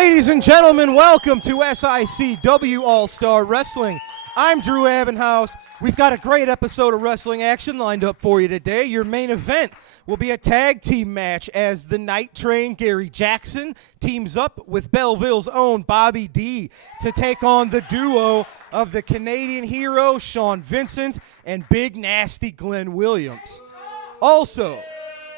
Ladies and gentlemen, welcome to SICW All-Star Wrestling. I'm Drew Abbenhouse. We've got a great episode of wrestling action lined up for you today. Your main event will be a tag team match as the Night Train Gary Jackson teams up with Belleville's own Bobby D to take on the duo of the Canadian hero Sean Vincent and Big Nasty Glenn Williams. Also,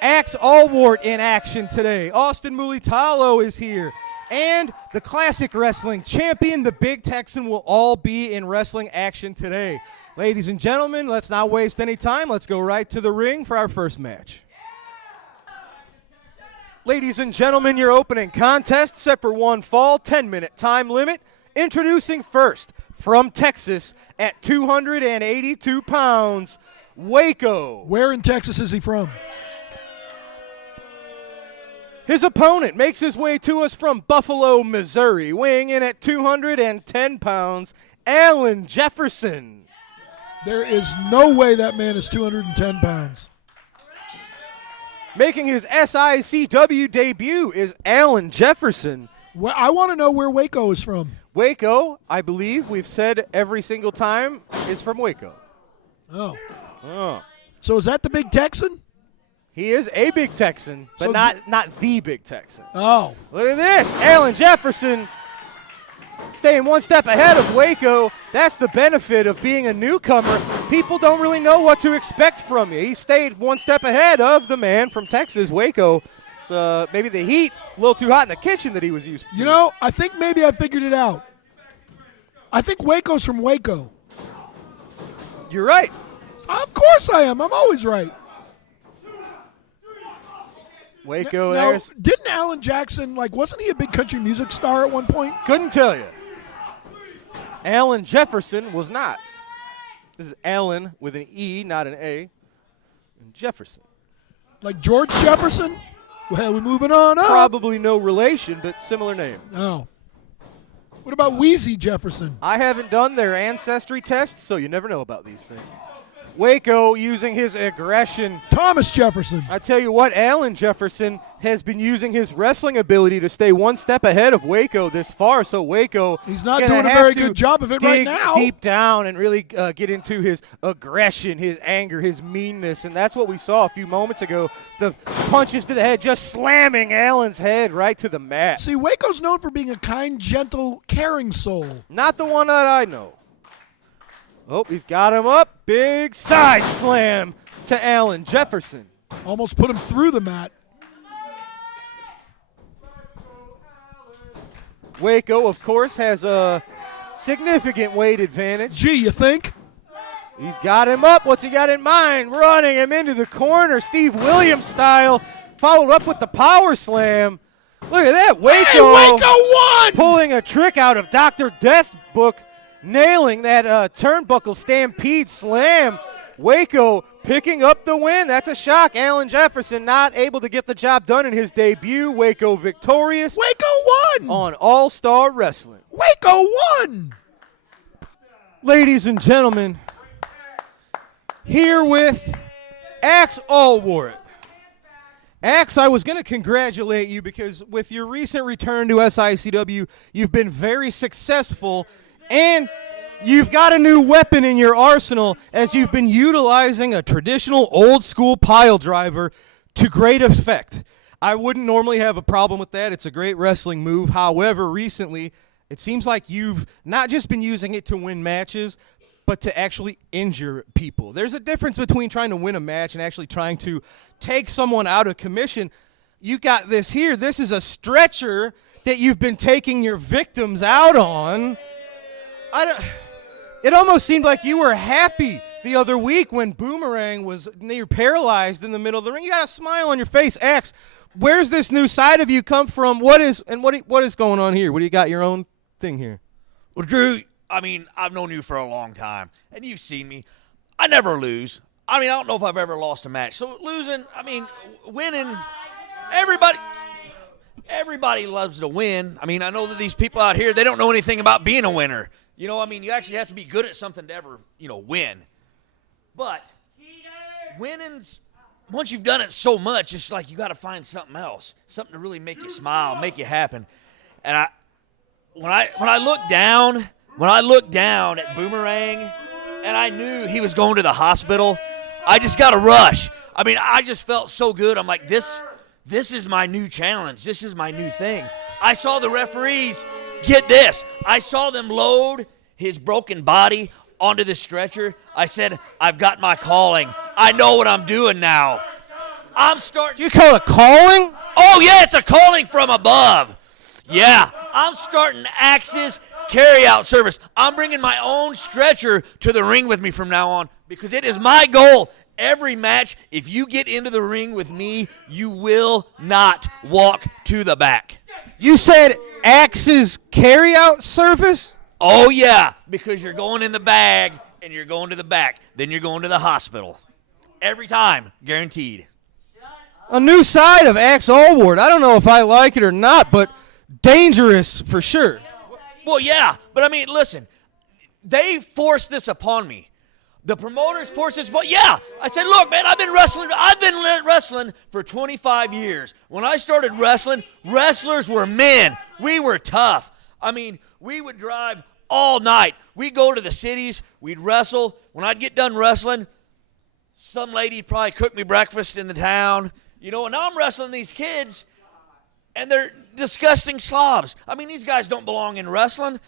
Axel Ward in action today. Austin Mulitolo is here. And the classic wrestling champion, the Big Texan, will all be in wrestling action today. Ladies and gentlemen, let's not waste any time. Let's go right to the ring for our first match. Ladies and gentlemen, your opening contest set for one fall, 10-minute time limit. Introducing first, from Texas at 282 pounds, Waco. Where in Texas is he from? His opponent makes his way to us from Buffalo, Missouri, weighing in at 210 pounds, Alan Jefferson. There is no way that man is 210 pounds. Making his SICW debut is Alan Jefferson. Well, I want to know where Waco is from. Waco, I believe we've said every single time, is from Waco. Oh. So is that the Big Texan? He is a Big Texan, but So not the Big Texan. Oh. Look at this. Alan Jefferson staying one step ahead of Waco. That's the benefit of being a newcomer. People don't really know what to expect from you. He stayed one step ahead of the man from Texas, Waco. So maybe the heat a little too hot in the kitchen that he was used to. You know, I think maybe I figured it out. I think Waco's from Waco. You're right. Of course I am. I'm always right. Waco, Now, there's. didn't Alan Jackson, wasn't he a big country music star at one point? Couldn't tell you. Alan Jefferson was not. This is Alan with an E, not an A. And Jefferson. Like George Jefferson? Well, we're moving on up. Probably no relation, but similar name. Oh. What about Wheezy Jefferson? I haven't done their ancestry tests, so you never know about these things. Waco using his aggression. Thomas Jefferson. I tell you what, Alan Jefferson has been using his wrestling ability to stay one step ahead of Waco this far. So Waco, he's not doing a very good job of it right now. Deep down and really get into his aggression, his anger, his meanness, and that's what we saw a few moments ago. The punches to the head, just slamming Alan's head right to the mat. See, Waco's known for being a kind, gentle, caring soul. Not the one that I know. Oh, he's got him up. Big side slam to Alan Jefferson. Almost put him through the mat. Waco, of course, has a significant weight advantage. Gee, you think? He's got him up. What's he got in mind? Running him into the corner, Steve Williams style. Followed up with the power slam. Look at that. Waco, hey, Waco won! Pulling a trick out of Dr. Death's book. Nailing that turnbuckle stampede slam. Waco picking up the win. That's a shock. Alan Jefferson not able to get the job done in his debut. Waco victorious. Waco won! On All-Star Wrestling. Waco won! Ladies and gentlemen, here with Axel Ward. Ax, I was going to congratulate you because with your recent return to SICW, you've been very successful. And you've got a new weapon in your arsenal as you've been utilizing a traditional old-school pile driver to great effect. I wouldn't normally have a problem with that. It's a great wrestling move. However, recently, it seems like you've not just been using it to win matches, but to actually injure people. There's a difference between trying to win a match and actually trying to take someone out of commission. You got this here. This is a stretcher that you've been taking your victims out on. It almost seemed like you were happy the other week when Boomerang was near paralyzed in the middle of the ring. You got a smile on your face. Ax, where's this new side of you come from? What is going on here? What do you got your own thing here? Well, Drew, I've known you for a long time, and you've seen me. I never lose. I don't know if I've ever lost a match. So losing, winning, everybody loves to win. I know that these people out here, they don't know anything about being a winner. You actually have to be good at something to ever, win. But winning's, once you've done it so much, it's like you got to find something else, something to really make you smile, make you happy. And when I looked down at Boomerang, and I knew he was going to the hospital, I just got a rush. I mean, I just felt so good. I'm like, this is my new challenge. This is my new thing. I saw the referees, get this, I saw them load his broken body onto the stretcher. I said, I've got my calling. I know what I'm doing now. I'm starting. You call it calling? Oh, yeah, it's a calling from above. Yeah, I'm starting Axe's carry-out service. I'm bringing my own stretcher to the ring with me from now on because it is my goal. Every match, if you get into the ring with me, you will not walk to the back. You said Axe's carry-out service? Oh, yeah, because you're going in the bag and you're going to the back. Then you're going to the hospital. Every time, guaranteed. A new side of Axel Ward. I don't know if I like it or not, but dangerous for sure. Well, yeah, but I mean, listen, they forced this upon me. The promoters forced this, but yeah, I said, look, man, I've been wrestling for 25 years. When I started wrestling, wrestlers were men. We were tough. I mean, we would drive all night. We'd go to the cities. We'd wrestle. When I'd get done wrestling, some lady probably cooked me breakfast in the town. You know, and now I'm wrestling these kids, and they're disgusting slobs. I mean, these guys don't belong in wrestling.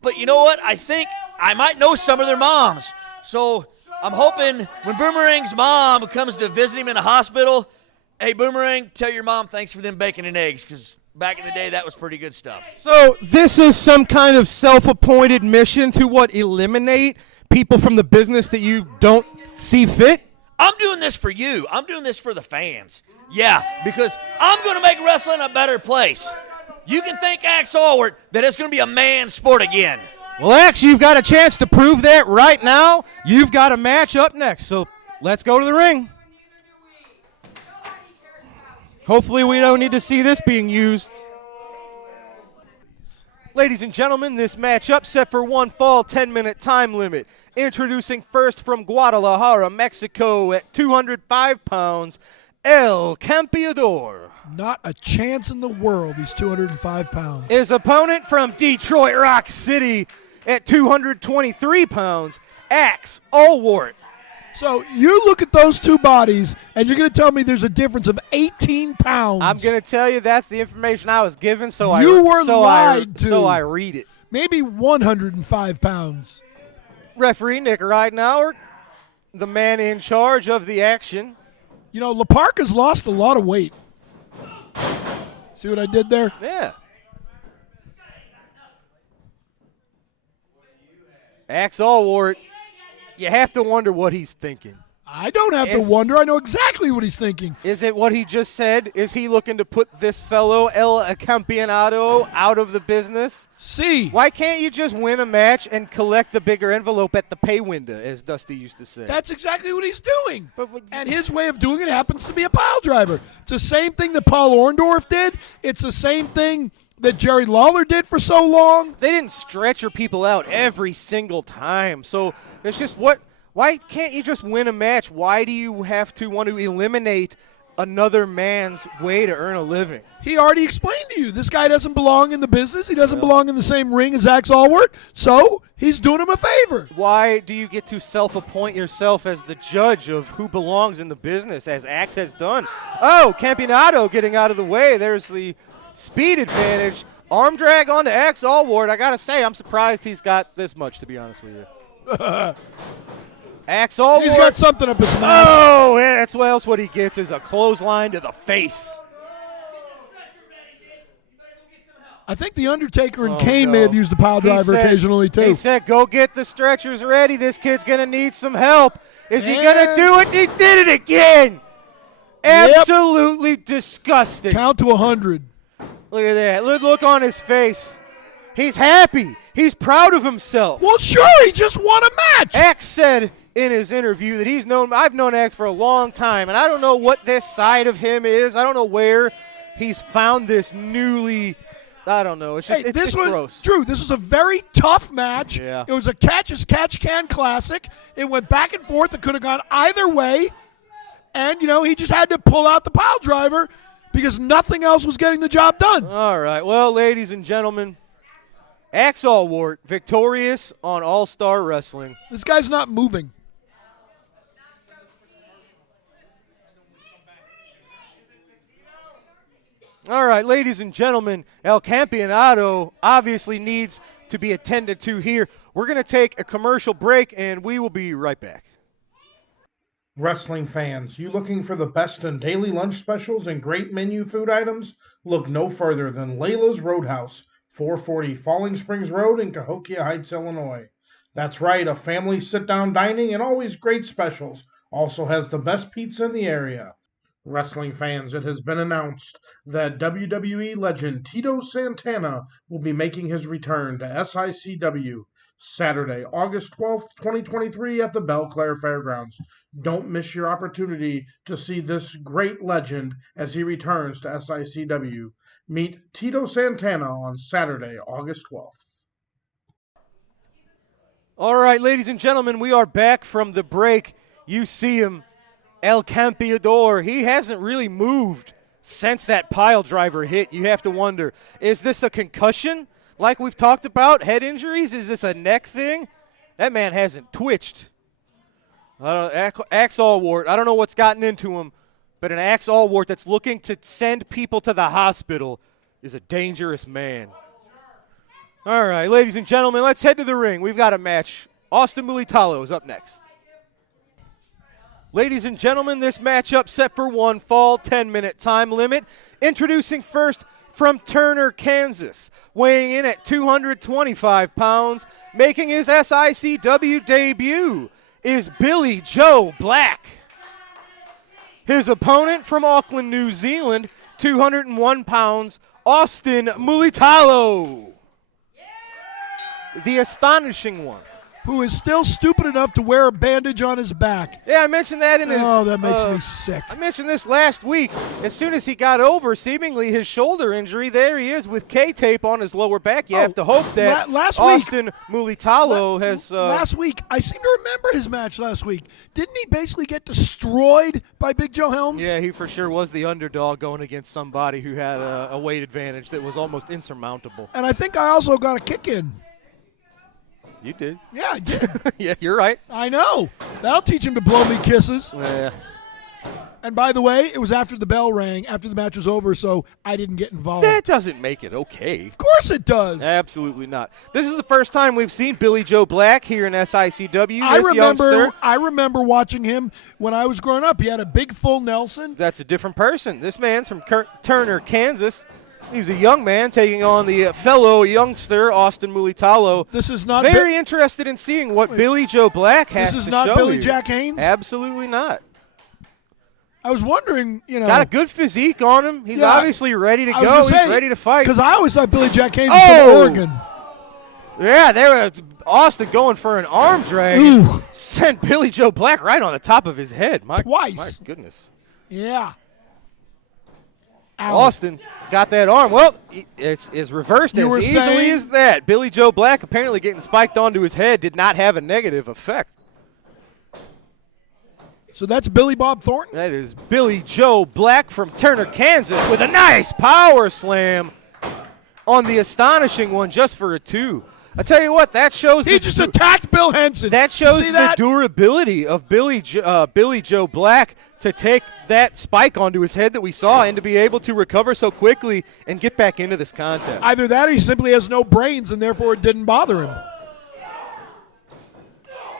But you know what? I think I might know some of their moms. So I'm hoping when Boomerang's mom comes to visit him in the hospital, hey, Boomerang, tell your mom thanks for them bacon and eggs, because back in the day, that was pretty good stuff. So this is some kind of self-appointed mission to eliminate people from the business that you don't see fit? I'm doing this for you. I'm doing this for the fans. Yeah, because I'm going to make wrestling a better place. You can thank Axel Ward that it's going to be a man's sport again. Well, Ax, you've got a chance to prove that right now. You've got a match up next, so let's go to the ring. Hopefully we don't need to see this being used. Ladies and gentlemen, this matchup set for one fall, 10-minute time limit. Introducing first from Guadalajara, Mexico at 205 pounds, El Campiador. Not a chance in the world, he's 205 pounds. His opponent from Detroit Rock City at 223 pounds, Axel Ward. So you look at those two bodies, and you're going to tell me there's a difference of 18 pounds. I'm going to tell you that's the information I was given, so I read it. Maybe 105 pounds. Referee Nick Ridenauer, the man in charge of the action. You know, LaParca's lost a lot of weight. See what I did there? Yeah. Axel Ward, you have to wonder what he's thinking. I don't have to wonder. I know exactly what he's thinking. Is it what he just said? Is he looking to put this fellow, El Campeonato, out of the business? See. Why can't you just win a match and collect the bigger envelope at the pay window, as Dusty used to say? That's exactly what he's doing. And his way of doing it happens to be a pile driver. It's the same thing that Paul Orndorff did. It's the same thing that Jerry Lawler did for so long. They didn't stretcher people out every single time. So it's just why can't you just win a match? Why do you have to want to eliminate another man's way to earn a living? He already explained to you, this guy doesn't belong in the business. He doesn't belong in the same ring as Axel Ward, so he's doing him a favor. Why do you get to self-appoint yourself as the judge of who belongs in the business, as Axe has done? Oh, Campeonato getting out of the way. There's the speed advantage. Arm drag onto Axel Ward. I got to say, I'm surprised he's got this much, to be honest with you. Axel He's Ward. got something up his nose. Oh, and that's what else what he gets is a clothesline to the face. I think The Undertaker and Kane may have used the pile driver occasionally, too. He said, go get the stretchers ready. This kid's going to need some help. Is he going to do it? He did it again. Absolutely disgusting. Count to 100. Look at that. Look on his face. He's happy. He's proud of himself. Well, sure, he just won a match. Axe said in his interview that I've known Axe for a long time, and I don't know what this side of him is. I don't know where he's found this newly, I don't know. It's just, it's gross. Drew, this was a very tough match. Yeah. It was a catch-as-catch-can classic. It went back and forth. It could have gone either way. And, he just had to pull out the pile driver because nothing else was getting the job done. All right. Well, ladies and gentlemen, Axel Ward victorious on All-Star Wrestling. This guy's not moving. All right, ladies and gentlemen, El Campiador obviously needs to be attended to here. We're going to take a commercial break, and we will be right back. Wrestling fans, you looking for the best in daily lunch specials and great menu food items? Look no further than Layla's Roadhouse, 440 Falling Springs Road in Cahokia Heights, Illinois. That's right, a family sit-down dining and always great specials. Also has the best pizza in the area. Wrestling fans, it has been announced that WWE legend Tito Santana will be making his return to SICW Saturday, August 12th, 2023 at the Belle Claire Fairgrounds. Don't miss your opportunity to see this great legend as he returns to SICW. Meet Tito Santana on Saturday, August 12th. All right, ladies and gentlemen, we are back from the break. You see him, El Campiador. He hasn't really moved since that pile driver hit. You have to wonder, is this a concussion? Like we've talked about, head injuries? Is this a neck thing? That man hasn't twitched. Axel Ward, I don't know what's gotten into him, but an Axel Ward that's looking to send people to the hospital is a dangerous man. All right, ladies and gentlemen, let's head to the ring. We've got a match. Austin Mulitolo is up next. Ladies and gentlemen, this matchup set for one fall, 10-minute time limit. Introducing first from Turner, Kansas, weighing in at 225 pounds, making his SICW debut, is Billy Joe Black. His opponent from Auckland, New Zealand, 201 pounds, Austin Mulitolo. The astonishing one. Who is still stupid enough to wear a bandage on his back. Yeah, I mentioned that in his... Oh, that makes me sick. I mentioned this last week. As soon as he got over seemingly his shoulder injury, there he is with K-tape on his lower back. You have to hope that Austin Mulitolo has... last week, I seem to remember his match last week. Didn't he basically get destroyed by Big Joe Helms? Yeah, he for sure was the underdog going against somebody who had a weight advantage that was almost insurmountable. And I think I also got a kick in. You did. Yeah, I did. Yeah, you're right. I know. That'll teach him to blow me kisses. Yeah. And by the way, it was after the bell rang, after the match was over, so I didn't get involved. That doesn't make it okay. Of course it does. Absolutely not. This is the first time we've seen Billy Joe Black here in SICW. I remember watching him when I was growing up. He had a big full Nelson. That's a different person. This man's from Turner, Kansas. He's a young man taking on the fellow youngster, Austin Mulitolo. This is not very interested in seeing what Billy Joe Black has to show. This is not Billy Jack Haynes? Absolutely not. I was wondering, Got a good physique on him. He's obviously ready to go. He's ready to fight. Because I always thought Billy Jack Haynes was from Oregon. Yeah, they were Austin going for an arm drag. Ooh. Sent Billy Joe Black right on the top of his head. Twice. My goodness. Yeah. Ow. Austin got that arm. Well, it's reversed as easily as that. Billy Joe Black apparently getting spiked onto his head did not have a negative effect. So that's Billy Bob Thornton? That is Billy Joe Black from Turner, Kansas with a nice power slam on the astonishing one just for a 2. I tell you what, that shows he just attacked Bill Henson. That shows the durability of Billy Joe Black to take that spike onto his head that we saw and to be able to recover so quickly and get back into this contest. Either that or he simply has no brains and therefore it didn't bother him.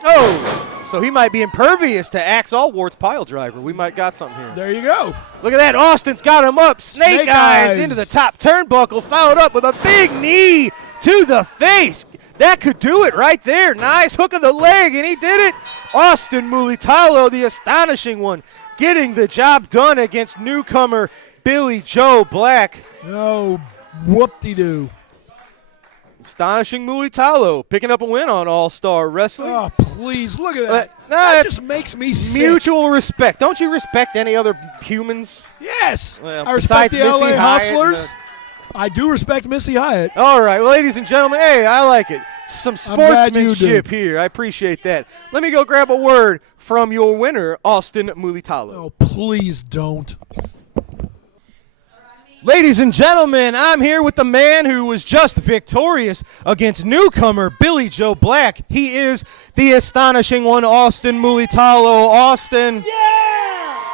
Oh, so he might be impervious to Axel Ward's pile driver. We might got something here. There you go. Look at that. Austin's got him up. Snake eyes into the top turnbuckle, followed up with a big knee to the face. That could do it right there. Nice hook of the leg, and he did it. Austin Mulitolo, the astonishing one, getting the job done against newcomer Billy Joe Black. Oh, whoop-de-doo. Astonishing Mulitolo picking up a win on All-Star Wrestling. Oh, please, look at that. That just makes me sick. Mutual respect. Don't you respect any other humans? Yes. Well, I respect the Missy LA Hyatt Hustlers. I do respect Missy Hyatt. All right, well, ladies and gentlemen, hey, I like it. Some sportsmanship here. I appreciate that. Let me go grab a word from your winner, Austin Mulitolo. Oh, please don't. Ladies and gentlemen, I'm here with the man who was just victorious against newcomer Billy Joe Black. He is the astonishing one, Austin Mulitolo. Austin. Yeah!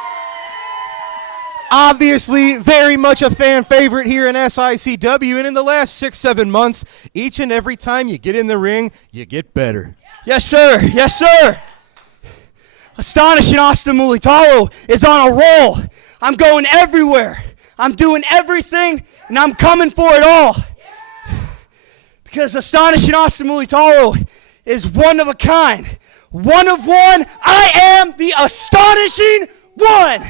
Obviously, very much a fan favorite here in SICW, and in the last 6-7 months, each and every time you get in the ring, you get better. Yes, sir. Yes, sir. Astonishing Austin Mulitalo is on a roll. I'm going everywhere. I'm doing everything, and I'm coming for it all. Because Astonishing Austin Mulitalo is one of a kind. One of one. I am the Astonishing One.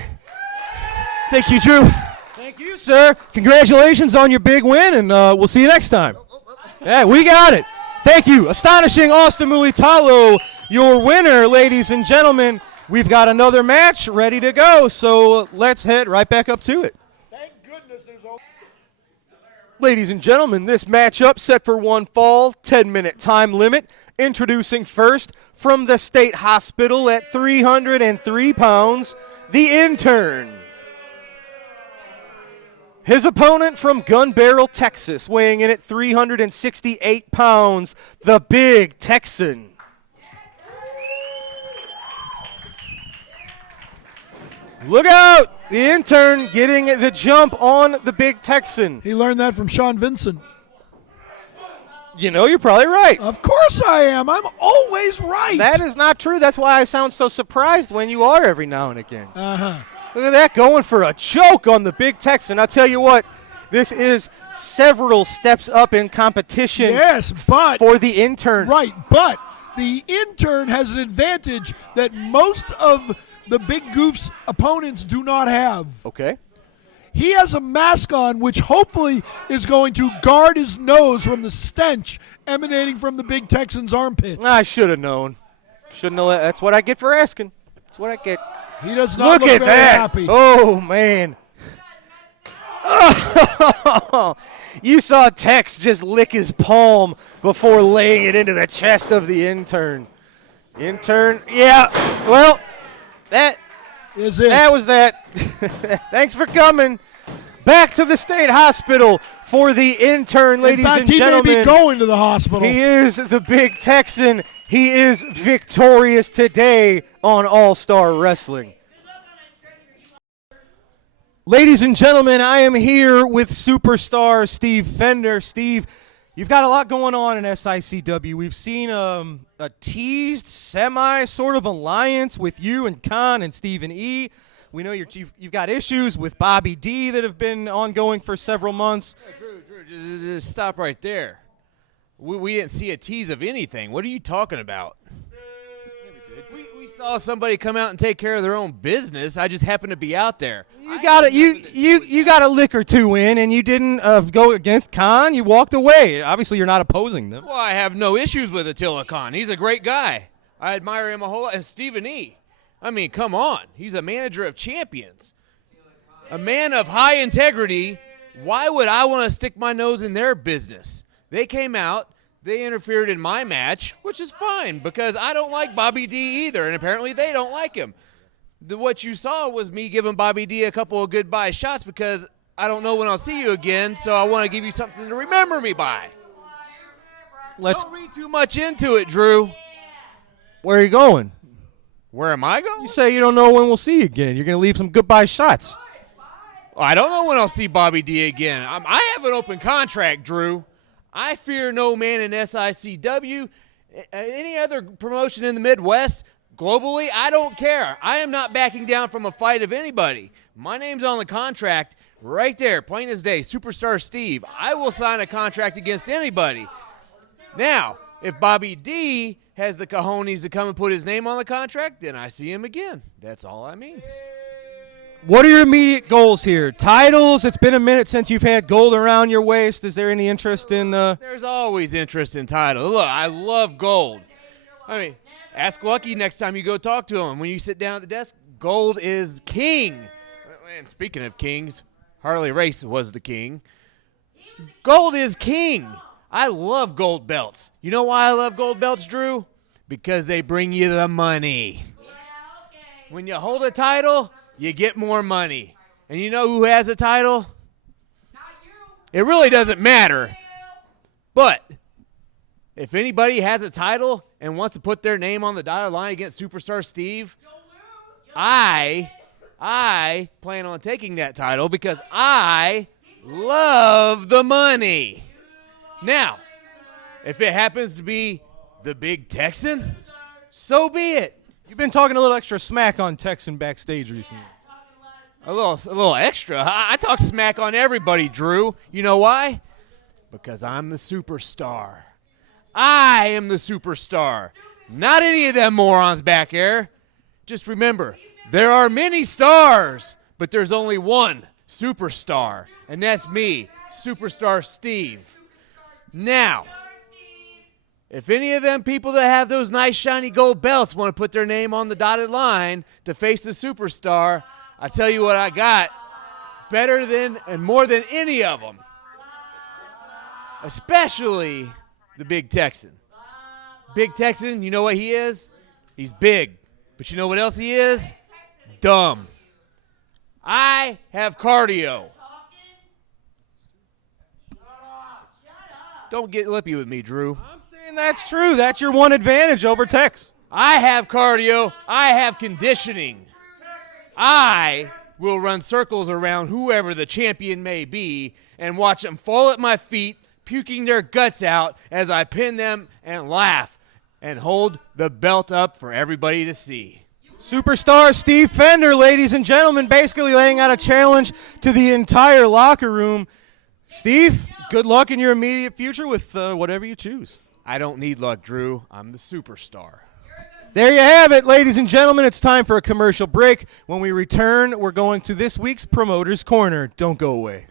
Thank you, Drew. Thank you, sir. Congratulations on your big win, and we'll see you next time. Yeah, we got it. Thank you. Astonishing Austin Mulitalo, your winner, ladies and gentlemen. We've got another match ready to go, so let's head right back up to it. Ladies and gentlemen, this matchup set for one fall, 10-minute time limit. Introducing first from the State Hospital at 303 pounds, the Intern. His opponent from Gun Barrel, Texas, weighing in at 368 pounds, the Big Texan. Look out! The Intern getting the jump on the Big Texan. He learned that from Sean Vincent. You know, you're probably right. Of course I am. I'm always right. That is not true. That's why I sound so surprised when you are every now and again. Uh-huh. Look at that, going for a choke on the Big Texan. I'll tell you what, this is several steps up in competition. Yes, but for the Intern. Right, but the Intern has an advantage that most of the Big Goof's opponents do not have. Okay. He has a mask on, which hopefully is going to guard his nose from the stench emanating from the Big Texan's armpits. I should have known. Shouldn't have. That's what I get for asking. That's what I get. He does not look at very that. happy. Oh, man. You saw Tex just lick his palm before laying it into the chest of the Intern. Intern, yeah, well, that is it. That was that. Thanks for coming. Back to the State Hospital for the Intern, ladies and gentlemen. He may be going to the hospital. He is the Big Texan. He is victorious today on All-Star Wrestling. Ladies and gentlemen, I am here with superstar Steve Fender. Steve, you've got a lot going on in SICW. We've seen a teased semi sort of alliance with you and Khan and Stephen E. We know you've got issues with Bobby D that have been ongoing for several months. Drew, just stop right there. We didn't see a tease of anything. What are you talking about? We saw somebody come out and take care of their own business. I just happened to be out there. You got a lick or two in, and you didn't go against Khan. You walked away. Obviously, you're not opposing them. Well, I have no issues with Attila Khan. He's a great guy. I admire him a whole lot. And Stephen E. I mean, come on. He's a manager of champions. A man of high integrity. Why would I want to stick my nose in their business? They came out. They interfered in my match, which is fine because I don't like Bobby D either, and apparently they don't like him. What you saw was me giving Bobby D a couple of goodbye shots because I don't know when I'll see you again, so I want to give you something to remember me by. Don't read too much into it, Drew. Where are you going? Where am I going? You say you don't know when we'll see you again. You're going to leave some goodbye shots. I don't know when I'll see Bobby D again. I have an open contract, Drew. I fear no man in SICW. Any other promotion in the Midwest, globally, I don't care. I am not backing down from a fight of anybody. My name's on the contract right there, plain as day, Superstar Steve. I will sign a contract against anybody. Now, if Bobby D has the cojones to come and put his name on the contract, then I see him again. That's all I mean. What are your immediate goals here? Titles? It's been a minute since you've had gold around your waist. Is there any interest in There's always interest in titles. Look, I love gold. I mean, ask Lucky next time you go talk to him. When you sit down at the desk, gold is king. And speaking of kings, Harley Race was the king. Gold is king. I love gold belts. You know why I love gold belts, Drew? Because they bring you the money. When you hold a title, you get more money. And you know who has a title? it really doesn't matter. But if anybody has a title and wants to put their name on the dotted line against Superstar Steve, I plan on taking that title because I love the money. Now, if it happens to be the Big Texan, so be it. You've been talking a little extra smack on Texan backstage recently. A little extra. I talk smack on everybody, Drew. You know why? Because I'm the superstar. I am the superstar. Not any of them morons back there. Just remember, there are many stars, but there's only one superstar, and that's me, Superstar Steve. Now, if any of them people that have those nice shiny gold belts want to put their name on the dotted line to face the superstar, I tell you what I got, better than and more than any of them, especially the Big Texan. Big Texan, you know what he is? He's big. But you know what else he is? Dumb. I have cardio. Don't get lippy with me, Drew. I'm saying that's true. That's your one advantage over Tex. I have cardio. I have conditioning. I will run circles around whoever the champion may be and watch them fall at my feet, puking their guts out as I pin them and laugh and hold the belt up for everybody to see. Superstar Steve Fender, ladies and gentlemen, basically laying out a challenge to the entire locker room. Steve, good luck in your immediate future with whatever you choose. I don't need luck, Drew. I'm the superstar. There you have it, ladies and gentlemen. It's time for a commercial break. When we return, we're going to this week's Promoter's Corner. Don't go away.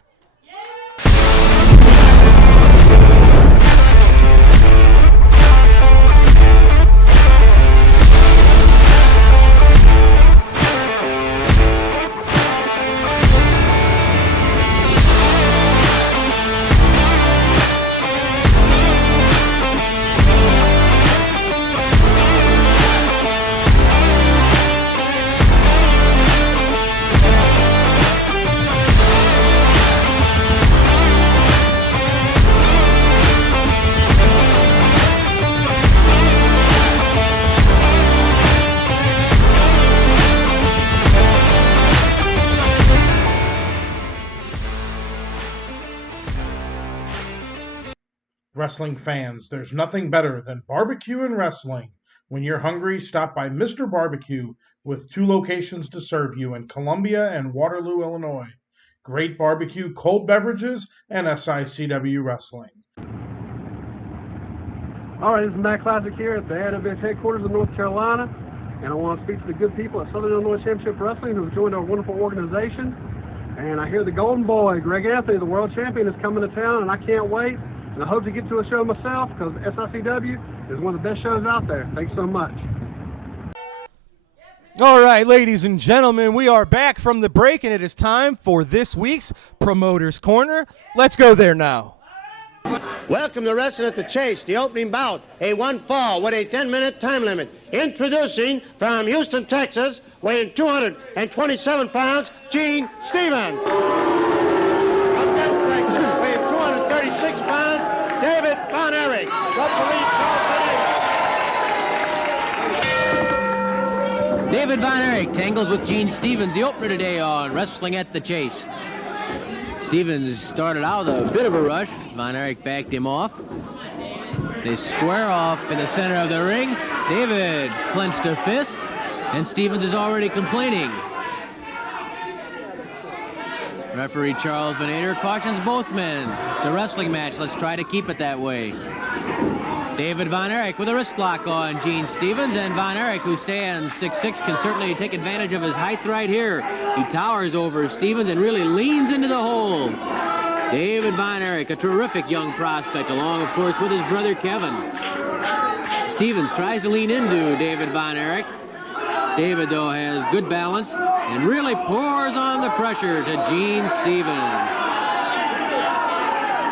Wrestling fans, there's nothing better than barbecue and wrestling. When you're hungry, stop by Mr. Barbecue with 2 locations to serve you in Columbia and Waterloo, Illinois. Great barbecue, cold beverages, and SICW wrestling. All right, this is Matt Classic here at the AWS headquarters in North Carolina, and I want to speak to the good people at Southern Illinois Championship Wrestling who have joined our wonderful organization. And I hear the Golden Boy, Greg Anthony, the world champion, is coming to town, and I can't wait. And I hope to get to a show myself because SICW is one of the best shows out there. Thanks so much. All right, ladies and gentlemen, we are back from the break, and it is time for this week's Promoter's Corner. Let's go there now. Welcome to Wrestling at the Chase, the opening bout, a 1 fall with a 10-minute time limit. Introducing from Houston, Texas, weighing 227 pounds, Gene Stevens. From Denver, Texas, weighing 236 pounds, David Von Erich. David Von Erich tangles with Gene Stevens, the opener today on Wrestling at the Chase. Stevens started out with a bit of a rush. Von Erich backed him off. They square off in the center of the ring. David clenched a fist, and Stevens is already complaining. Referee Charles Venator cautions both men. It's a wrestling match. Let's try to keep it that way. David Von Erich with a wrist lock on Gene Stevens, and Von Erich, who stands 6'6", can certainly take advantage of his height right here. He towers over Stevens and really leans into the hole. David Von Erich, a terrific young prospect, along, of course, with his brother Kevin. Stevens tries to lean into David Von Erich. David, though, has good balance and really pours on the pressure to Gene Stevens.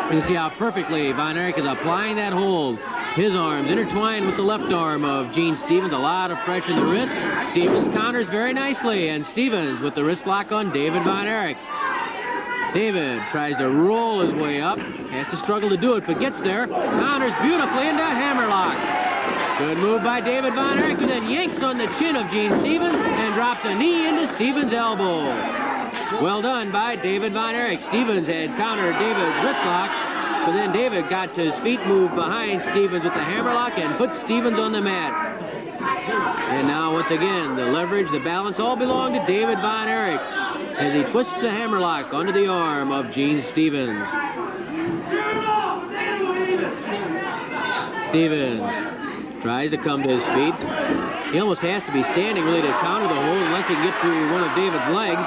You can see how perfectly Von Erich is applying that hold. His arms intertwined with the left arm of Gene Stevens. A lot of pressure in the wrist. Stevens counters very nicely, and Stevens with the wrist lock on David Von Erich. David tries to roll his way up. Has to struggle to do it, but gets there. Counters beautifully into hammerlock. Good move by David Von Erich, who then yanks on the chin of Gene Stevens and drops a knee into Stevens' elbow. Well done by David Von Erich. Stevens had countered David's wrist lock, but then David got to his feet, moved behind Stevens with the hammerlock, and put Stevens on the mat. And now, once again, the leverage, the balance all belong to David Von Erich as he twists the hammerlock onto the arm of Gene Stevens. Stevens tries to come to his feet. He almost has to be standing really to counter the hold unless he can get to one of David's legs.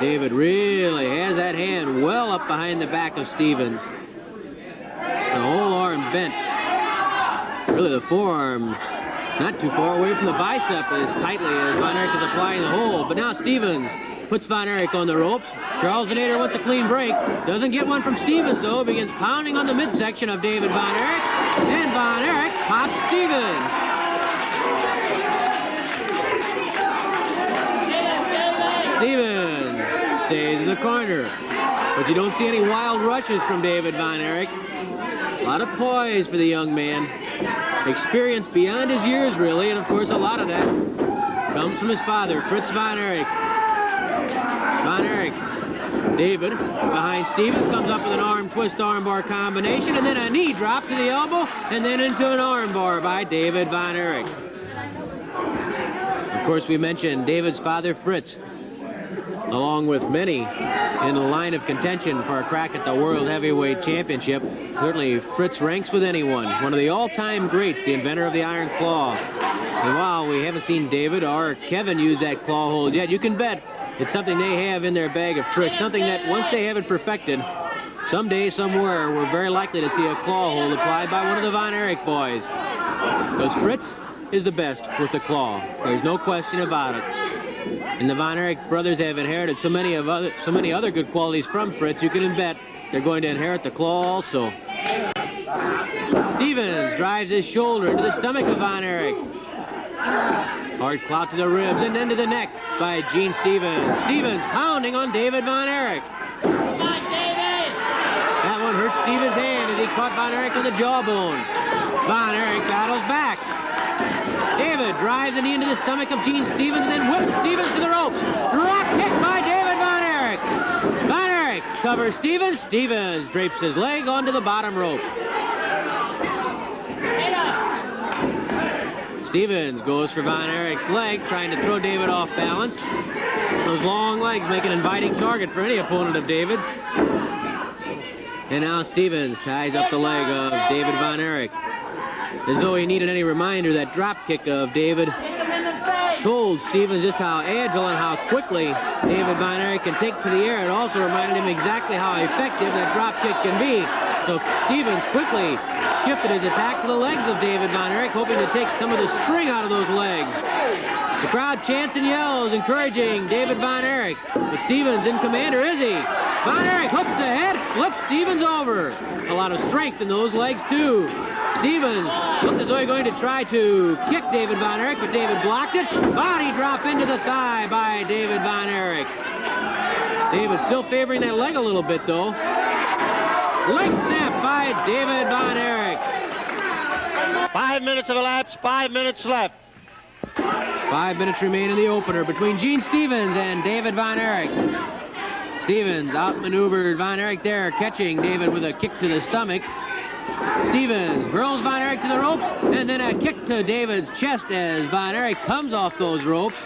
David really has that hand well up behind the back of Stevens. The whole arm bent. Really the forearm not too far away from the bicep as tightly as Von Erich is applying the hold. But now Stevens puts Von Erich on the ropes. Charles Venator wants a clean break. Doesn't get one from Stevens, though. Begins pounding on the midsection of David Von Erich. And Von Erich pops Stevens. Stevens stays in the corner. But you don't see any wild rushes from David Von Erich. A lot of poise for the young man. Experience beyond his years, really. And, of course, a lot of that comes from his father, Fritz Von Erich. Von Erich, David, behind Stevens, comes up with an arm twist armbar combination, and then a knee drop to the elbow, and then into an armbar by David Von Erich. Of course, we mentioned David's father, Fritz, along with many in the line of contention for a crack at the World Heavyweight Championship. Certainly, Fritz ranks with anyone. One of the all-time greats, the inventor of the Iron Claw. And while we haven't seen David or Kevin use that claw hold yet, you can bet it's something they have in their bag of tricks, something that once they have it perfected, someday, somewhere, we're very likely to see a claw hold applied by one of the Von Erich boys. Because Fritz is the best with the claw. There's no question about it. And the Von Erich brothers have inherited so many other good qualities from Fritz, you can bet they're going to inherit the claw also. Stevens drives his shoulder into the stomach of Von Erich. Hard clout to the ribs and then to the neck by Gene Stevens. Stevens pounding on David Von Erich. That one hurt Stevens' hand as he caught Von Erich on the jawbone. Von Erich battles back. David drives a knee into the stomach of Gene Stevens and then whips Stevens to the ropes. Drop kick by David Von Erich. Von Erich covers Stevens. Stevens drapes his leg onto the bottom rope. Stevens goes for Von Erich's leg, trying to throw David off balance. Those long legs make an inviting target for any opponent of David's. And now Stevens ties up the leg of David Von Erich. As though he needed any reminder, that drop kick of David told Stevens just how agile and how quickly David Von Erich can take to the air. It also reminded him exactly how effective that drop kick can be. So Stevens quickly shifted his attack to the legs of David Von Erich, hoping to take some of the spring out of those legs. The crowd chants and yells, encouraging David Von Erich. But Stevens in command, or is he? Von Erich hooks the head, flips Stevens over. A lot of strength in those legs, too. Stevens looked as though he was going to try to kick David Von Erich, but David blocked it. Body drop into the thigh by David Von Erich. David still favoring that leg a little bit, though. Leg snap by David Von Erich. 5 minutes of elapsed, 5 minutes left. 5 minutes remain in the opener between Gene Stevens and David Von Erich. Stevens outmaneuvered Von Erich there, catching David with a kick to the stomach. Stevens hurls Von Erich to the ropes, and then a kick to David's chest as Von Erich comes off those ropes.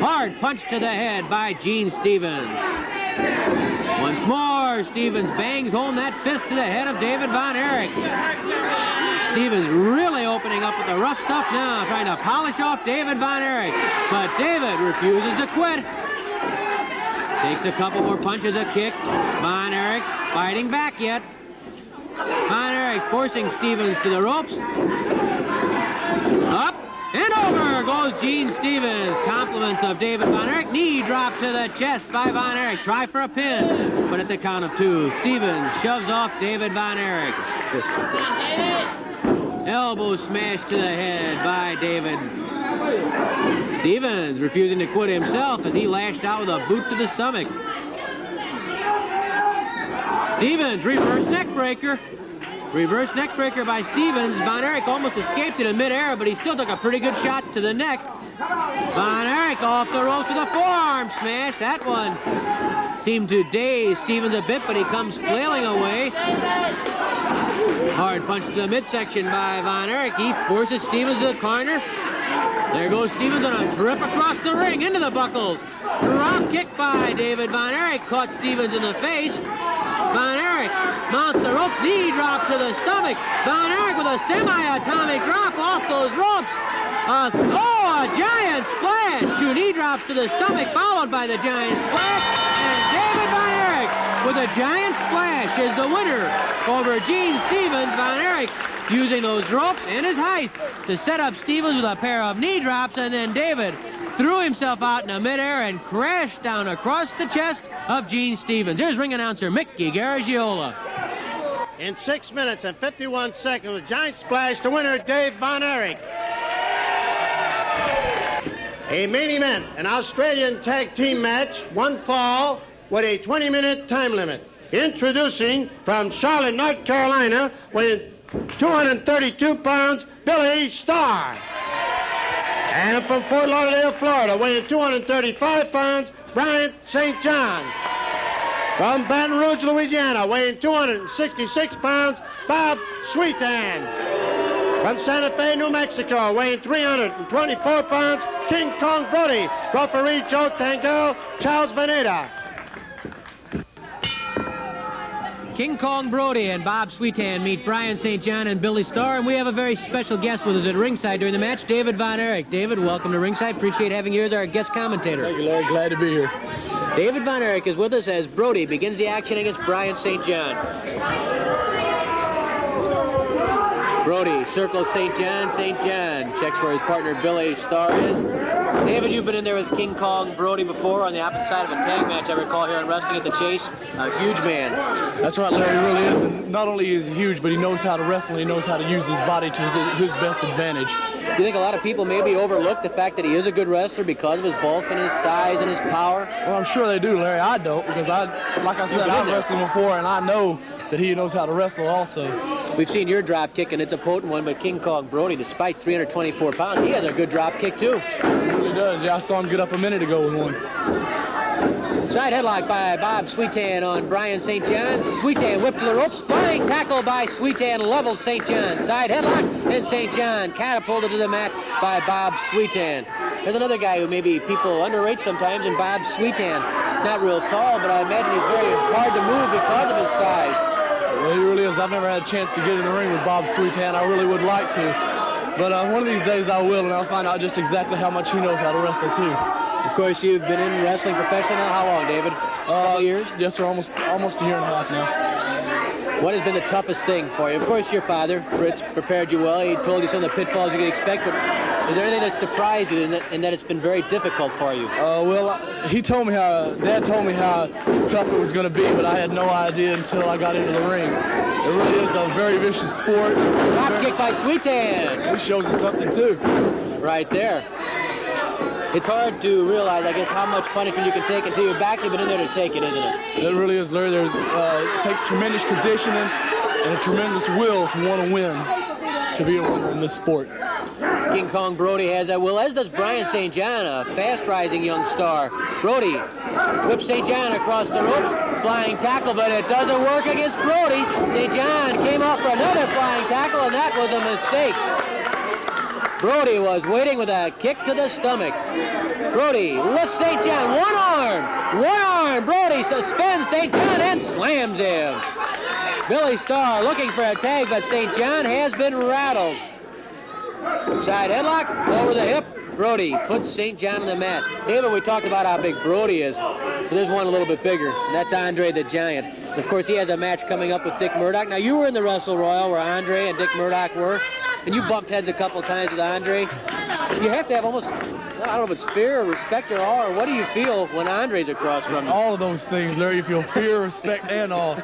Hard punch to the head by Gene Stevens. Once more, Stevens bangs home that fist to the head of David Von Erich. Stevens really opening up with the rough stuff now, trying to polish off David Von Erich. But David refuses to quit. Takes a couple more punches, a kick. Von Erich fighting back yet. Von Erich forcing Stevens to the ropes. Up and over goes Gene Stevens. Compliments of David Von Erich. Knee drop to the chest by Von Erich. Try for a pin, but at the count of 2, Stevens shoves off David Von Erich. Elbow smash to the head by David Stevens refusing to quit himself as he lashed out with a boot to the stomach. Stevens, reverse neck breaker. Reverse neck breaker by Stevens. Von Erich almost escaped it in midair, but he still took a pretty good shot to the neck. Von Erich off the ropes with a forearm smash. That one seemed to daze Stevens a bit, but he comes flailing away. Hard punch to the midsection by Von Erich. He forces Stevens to the corner. There goes Stevens on a trip across the ring into the buckles. Drop kick by David Von Erich. Caught Stevens in the face. Von Erich mounts the ropes. Knee drop to the stomach. Von Erich with a semi-atomic drop off those ropes. A giant splash. 2 knee drops to the stomach, followed by the giant splash. And David Von Erich with a giant splash is the winner over Gene Stevens. Von Erich using those ropes and his height to set up Stevens with a pair of knee drops, and then David threw himself out in the midair and crashed down across the chest of Gene Stevens. Here's ring announcer Mickey Garagiola. In 6 minutes and 51 seconds, a giant splash, the winner, Dave Von Erich. A main event, an Australian tag team match, 1 fall with a 20-minute time limit. Introducing from Charlotte, North Carolina, weighing 232 pounds, Billy Starr. And from Fort Lauderdale, Florida, weighing 235 pounds, Bryant St. John. From Baton Rouge, Louisiana, weighing 266 pounds, Bob Sweetan. From Santa Fe, New Mexico, weighing 324 pounds, King Kong Brody. Referee Joe Tango, Charles Veneta. King Kong Brody and Bob Sweetan meet Brian St. John and Billy Starr, and we have a very special guest with us at ringside during the match, David Von Erich. David, welcome to ringside. Appreciate having you as our guest commentator. Thank you, Larry. Glad to be here. David Von Erich is with us as Brody begins the action against Brian St. John. Brody circles St. John. St. John checks where his partner Billy Starr is. David, you've been in there with King Kong Brody before on the opposite side of a tag match, I recall, here in Wrestling at the Chase. A huge man. That's right, Larry, he really is. And not only is he huge, but he knows how to wrestle, and he knows how to use his body to his best advantage. Do you think a lot of people maybe overlook the fact that he is a good wrestler because of his bulk and his size and his power? Well, I'm sure they do, Larry. I don't, because like I said, I've wrestled him before, and I know that he knows how to wrestle also. We've seen your drop kick, and it's a potent one, but King Kong Brody, despite 324 pounds, he has a good drop kick, too. He really does. Yeah, I saw him get up a minute ago with one. Side headlock by Bob Sweetan on Brian St. John. Sweetan whipped to the ropes. Flying tackle by Sweetan levels St. John. Side headlock, and St. John catapulted to the mat by Bob Sweetan. There's another guy who maybe people underrate sometimes, and Bob Sweetan. Not real tall, but I imagine he's very hard to move because of his size. Well, he really is. I've never had a chance to get in the ring with Bob Sweetan. I really would like to. But one of these days I will, and I'll find out just exactly how much he knows how to wrestle, too. Of course, you've been in wrestling professional now. How long, David? A couple years? Yes, sir. Almost a year and a half now. What has been the toughest thing for you? Of course, your father, Fritz, prepared you well. He told you some of the pitfalls you could expect, but is there anything that surprised you in that it's been very difficult for you? Well, Dad told me how tough it was going to be, but I had no idea until I got into the ring. It really is a very vicious sport. Drop kick by Sweetan. He shows us something, too. Right there. It's hard to realize, I guess, how much punishment you can take until you've actually been in there to take it, isn't it? It really is, Larry. It takes tremendous conditioning and a tremendous will to want to win, to be a winner in this sport. King Kong Brody has that will, as does Brian St. John, a fast-rising young star. Brody whips St. John across the ropes, flying tackle, but it doesn't work against Brody. St. John came off for another flying tackle, and that was a mistake. Brody was waiting with a kick to the stomach. Brody lifts St. John, one arm. Brody suspends St. John and slams him. Billy Starr looking for a tag, but St. John has been rattled. Side headlock, over the hip. Brody puts St. John on the mat. David, we talked about how big Brody is. But there's one a little bit bigger, and that's Andre the Giant. Of course, he has a match coming up with Dick Murdoch. Now, you were in the Wrestle Royal where Andre and Dick Murdoch were, and you bumped heads a couple times with Andre. You have to have almost, I don't know if it's fear or respect or awe, or what do you feel when Andre's across from you? All of those things, Larry. You feel fear, respect, and awe.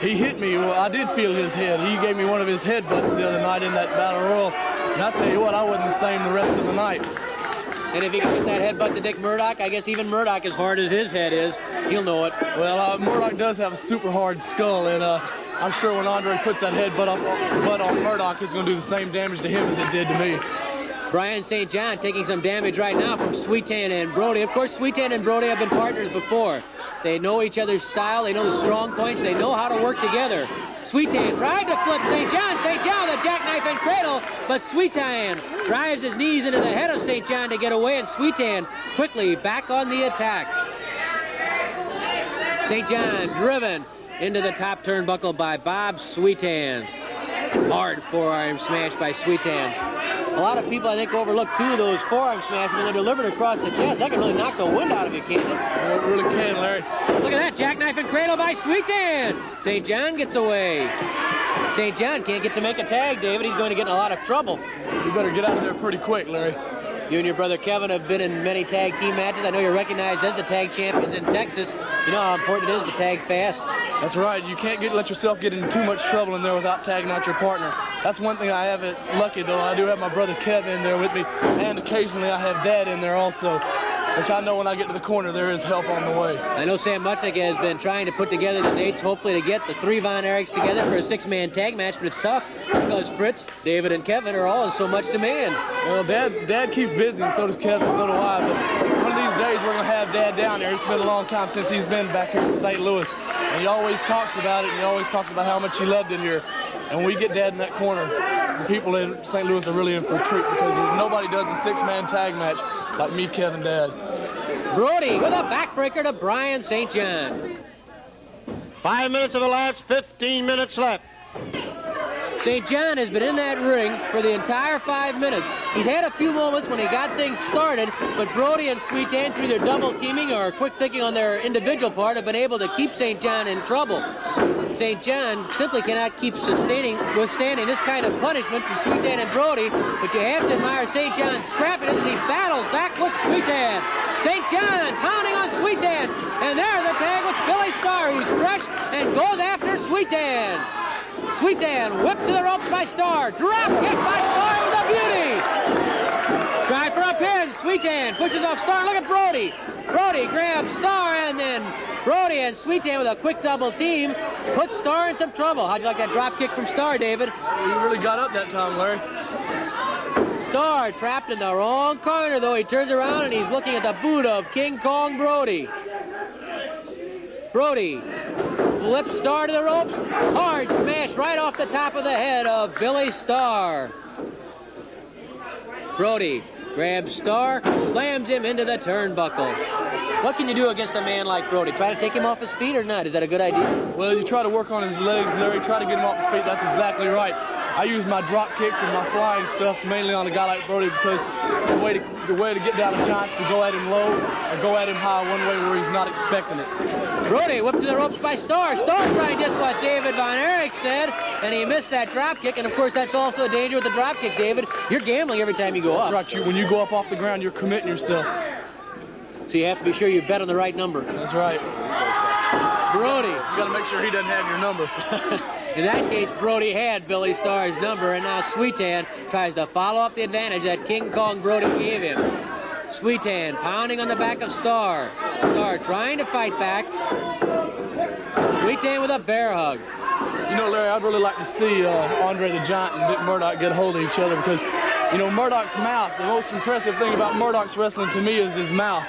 He hit me. Well, I did feel his head. He gave me one of his headbutts the other night in that Battle Royal. And I tell you what, I wasn't the same the rest of the night. And if he can get that headbutt to Dick Murdoch, I guess even Murdoch, as hard as his head is, he'll know it. Well, Murdoch does have a super hard skull, and I'm sure when Andre puts that headbutt on Murdoch, it's going to do the same damage to him as it did to me. Brian St. John taking some damage right now from Sweetan and Brody. Of course, Sweetan and Brody have been partners before. They know each other's style. They know the strong points. They know how to work together. Sweetan tried to flip St. John. St. John with a jackknife and cradle, but Sweetan drives his knees into the head of St. John to get away, and Sweetan quickly back on the attack. St. John driven into the top turnbuckle by Bob Sweetan. Hard forearm smash by Sweetan. A lot of people, I think, overlook two of those forearm smashes when they're delivered across the chest. That can really knock the wind out of you, can't it? Well, it really can, Larry. Look at that, jackknife and cradle by Sweetan. St. John gets away. St. John can't get to make a tag, David. He's going to get in a lot of trouble. You better get out of there pretty quick, Larry. You and your brother Kevin have been in many tag team matches. I know you're recognized as the tag champions in Texas. You know how important it is to tag fast. That's right. You can't let yourself get in too much trouble in there without tagging out your partner. That's one thing I haven't lucky, though. I do have my brother Kevin in there with me, and occasionally I have Dad in there also, which I know when I get to the corner there is help on the way. I know Sam Muchnick has been trying to put together the dates, hopefully to get the three Von Erichs together for a six-man tag match, but it's tough because Fritz, David, and Kevin are all in so much demand. Well, Dad keeps busy, and so does Kevin, so do I. But one of these days we're going to have Dad down there. It's been a long time since he's been back here in St. Louis, and he always talks about it, and he always talks about how much he loved it here. And when we get Dad in that corner, the people in St. Louis are really in for a treat because nobody does a six-man tag match like me, Kevin, Dad. Brody with a backbreaker to Brian St. John. 5 minutes of elapsed, 15 minutes left. St. John has been in that ring for the entire 5 minutes. He's had a few moments when he got things started, but Brody and Sweetan, through their double teaming or quick thinking on their individual part, have been able to keep St. John in trouble. St. John simply cannot keep withstanding this kind of punishment from Sweetan and Brody, but you have to admire St. John's scrappiness as he battles back with Sweetan. St. John pounding on Sweetan, and there's a tag with Billy Starr, who's fresh and goes after Sweetan. Sweetan whipped to the ropes by Starr. Drop kick by Starr with a beauty. Try for a pin. Sweetan pushes off Starr. Look at Brody. Brody grabs Starr, and then Brody and Sweetan with a quick double team put Starr in some trouble. How'd you like that drop kick from Starr, David? He really got up that time, Larry. Starr trapped in the wrong corner, though. He turns around and he's looking at the boot of King Kong Brody. Brody flips Starr to the ropes. Hard smash right off the top of the head of Billy Starr. Brody grabs Starr, slams him into the turnbuckle. What can you do against a man like Brody? Try to take him off his feet or not? Is that a good idea? Well, you try to work on his legs, Larry. Try to get him off his feet. That's exactly right. I use my drop kicks and my flying stuff mainly on a guy like Brody because the way to get down a giant's to go at him low or go at him high one way where he's not expecting it. Brody whipped to the ropes by Starr. Starr tried just what David Von Erich said, and he missed that drop kick. And of course, that's also a danger with the drop kick, David. You're gambling every time you go up. That's right. When you go up off the ground, you're committing yourself. So you have to be sure you bet on the right number. That's right. Brody. You got to make sure he doesn't have your number. In that case, Brody had Billy Starr's number, and now Sweetan tries to follow up the advantage that King Kong Brody gave him. Sweetan pounding on the back of Starr. Starr trying to fight back. Sweetan with a bear hug. You know, Larry, I'd really like to see Andre the Giant and Dick Murdoch get a hold of each other because, you know, Murdoch's mouth, the most impressive thing about Murdoch's wrestling to me is his mouth.